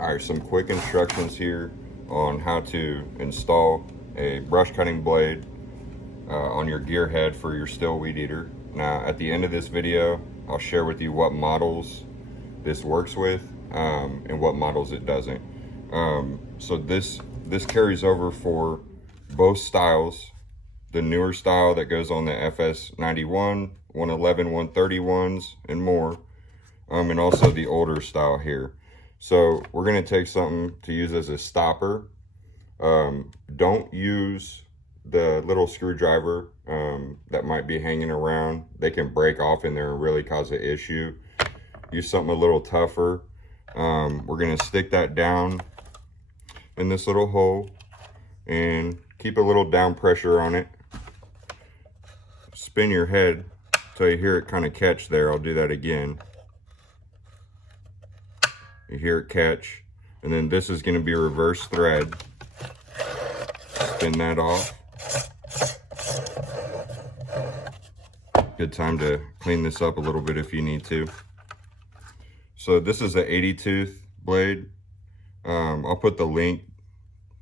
All right, some quick instructions here on how to install a brush cutting blade on your gear head for your STIHL weed eater. Now, at the end of this video, I'll share with you what models this works with and what models it doesn't. So this carries over for both styles. The newer style that goes on the FS 91, 111, 131s, and more, and also the older style here. So we're going to take something to use as a stopper. Don't use the little screwdriver that might be hanging around. They can break off in there and really cause an issue. Use something a little tougher. We're going to stick that down in this little hole and keep a little down pressure on it. Spin your head till you hear it kind of catch there. I'll do that again. You hear it catch, and then this is going to be a reverse thread. Spin that off. Good time to clean this up a little bit if you need to. So this is an 80 tooth blade. I'll put the link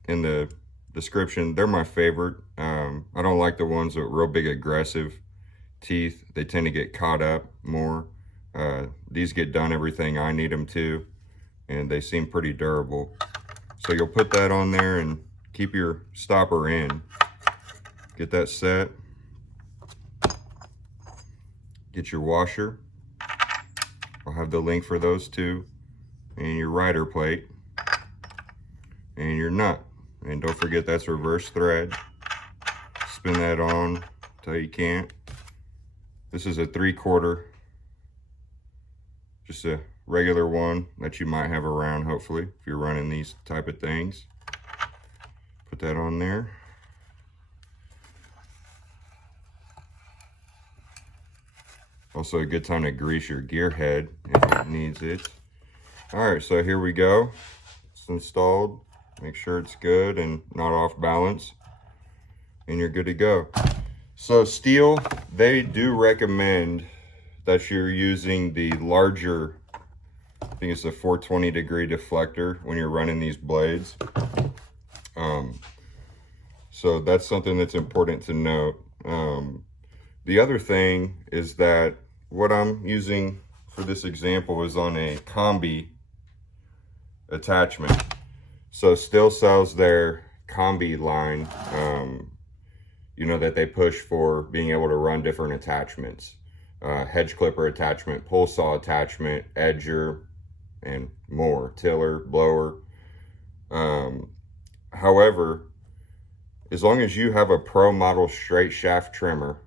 in the description. They're my favorite. I don't like the ones with real big aggressive teeth. They tend to get caught up more. These get done everything I need them to, and they seem pretty durable. So you'll put that on there and keep your stopper in. Get that set. Get your washer. I'll have the link for those two. And your rider plate. And your nut. And don't forget that's reverse thread. Spin that on till you can't. This is a 3/4. Just a regular one that you might have around, hopefully, if you're running these type of things. Put that on there. Also a good time to grease your gear head if it needs it. All right, so here we go. It's installed. Make sure it's good and not off balance, and you're good to go. So STIHL, they do recommend that you're using the larger, I think it's a 420 degree deflector when you're running these blades. So that's something that's important to note. The other thing is that what I'm using for this example is on a combi attachment. So STIHL sells their combi line, you know, that they push for being able to run different attachments. Hedge clipper attachment, pole saw attachment, edger, and more, tiller, blower. However, as long as you have a pro model straight shaft trimmer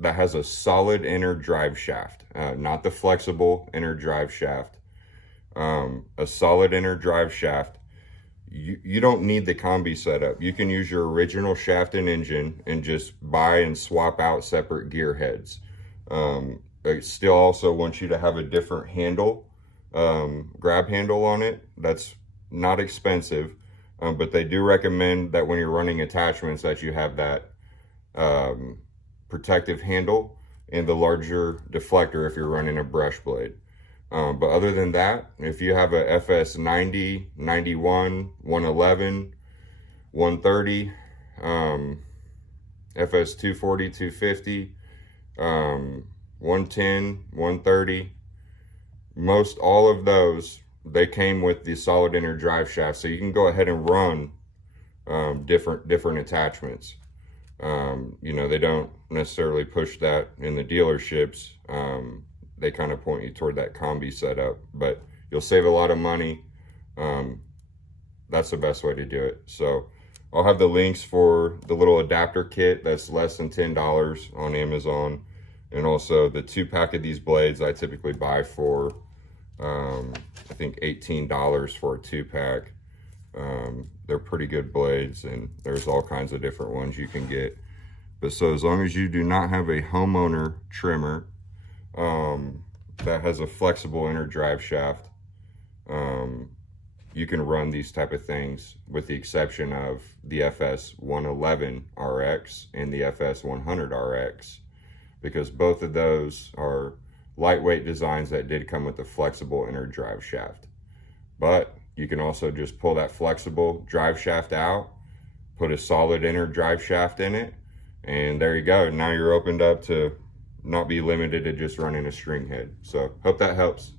that has a solid inner drive shaft, not the flexible inner drive shaft, a solid inner drive shaft, you don't need the combi setup. You can use your original shaft and engine and just buy and swap out separate gear heads. They still also want you to have a different handle, grab handle on it. That's not expensive, but they do recommend that when you're running attachments that you have that protective handle and the larger deflector if you're running a brush blade. But other than that, if you have a FS 90, 91, 111, 130, FS 240, 250, 110, 130, most all of those, they came with the solid inner drive shaft. So you can go ahead and run different attachments. You know, they don't necessarily push that in the dealerships. They kind of point you toward that combi setup, but you'll save a lot of money. That's the best way to do it. So I'll have the links for the little adapter kit that's less than $10 on Amazon, and also the 2-pack of these blades I typically buy for I think $18 for a 2-pack. They're pretty good blades, and there's all kinds of different ones you can get. But so as long as you do not have a homeowner trimmer that has a flexible inner drive shaft, you can run these type of things, with the exception of the FS 111 RX and the FS 100 RX, because both of those are lightweight designs that did come with a flexible inner drive shaft. But you can also just pull that flexible drive shaft out, put a solid inner drive shaft in it, and there you go. Now you're opened up to not be limited to just running a string head. So hope that helps.